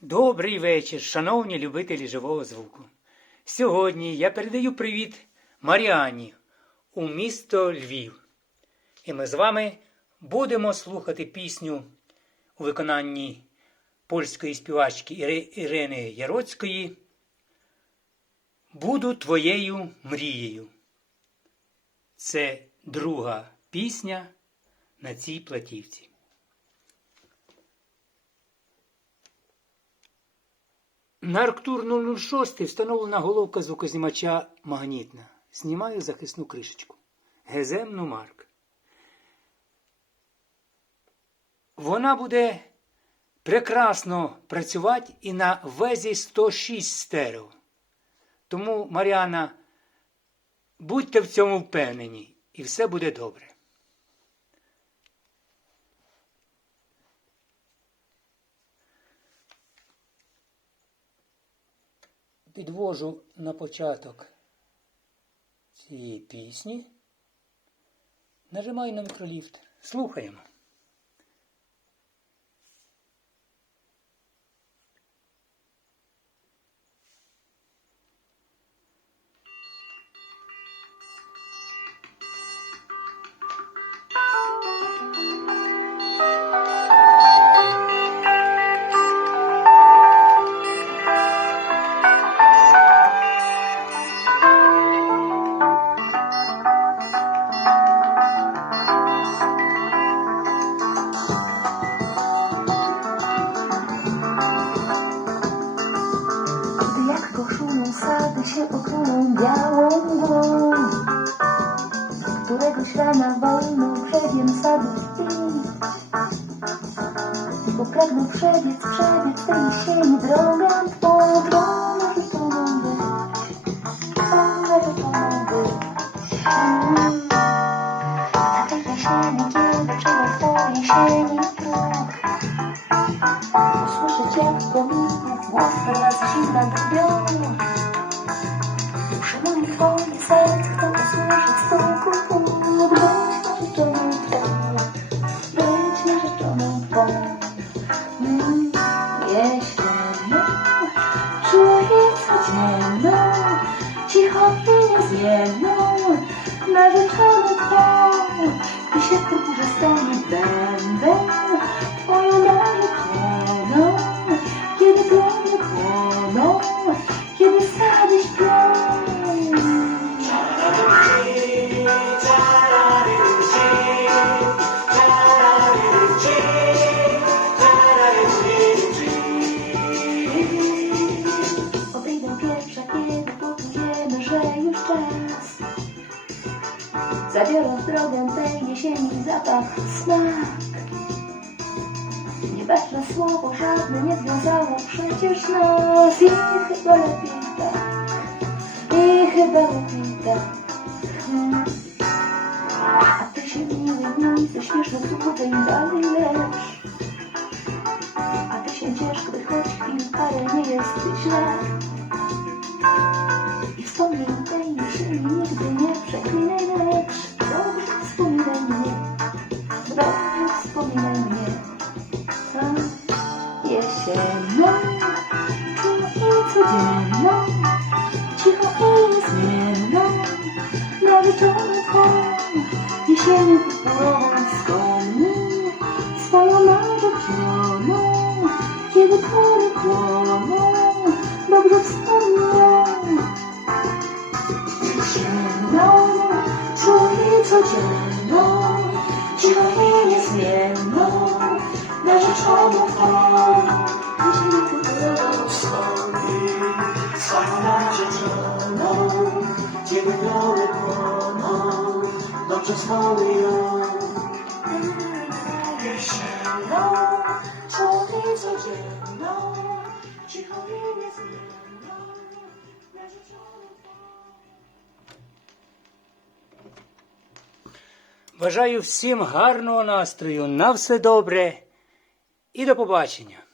Добрий вечір, шановні любителі живого звуку. Сьогодні я передаю привіт Маріані у місто Львів. І ми з вами будемо слухати пісню у виконанні польської співачки Іри- Ірини Яроцької Буду твоєю мрією. Це друга пісня на цій платівці. На Арктур 006 встановлена головка звукознімача магнітна. Знімаю захисну кришечку. Гезем Нумарк. Вона буде прекрасно працювати і на везі 106 стерео. Тому, Маріана, будьте в цьому впевнені, і все буде добре. Підвожу на початок цієї пісні. Нажимаю на мікроліфт. Слухаємо. Koszują sady się okrylą białą mgłą Któregoś rana wolno brzegiem sadu śpi Bo pragnął przebiec, przebiec tej jesieni drogą twą to mą być, zimna drwią Dusze moje twoje serce usłyszeć stuku płód Być narzeczoną twą, być narzeczoną twą Mm, Jesienną, czuję codzienną Cicho i niezmienną, Zabiorą w drogę tej jesieni zapach, smak. Nieważne słowo żadne nie związało przecież nas I chyba lepiej tak, i chyba lepiej tak. A ty się miły mój, ze śmiesznych słów im dalej lecz. A ty się ciesz, gdy choć chwil parę nie jest źle. I wspomnień tej jesieni nigdy nie przeklinaj jesienną, czuję codzienną, cicho i niezmienną, narzeczoną twą, jesienią wspomnij swoją narzeczoną, kiedy chmury płoną, dobrze wspomnij. Jesienną, czuję codzienną, cicho i niezmienną, narzeczoną twą. Рано чи гуляли рано, наче спали я. Бажаю всім гарного настрою, на все добре і до побачення.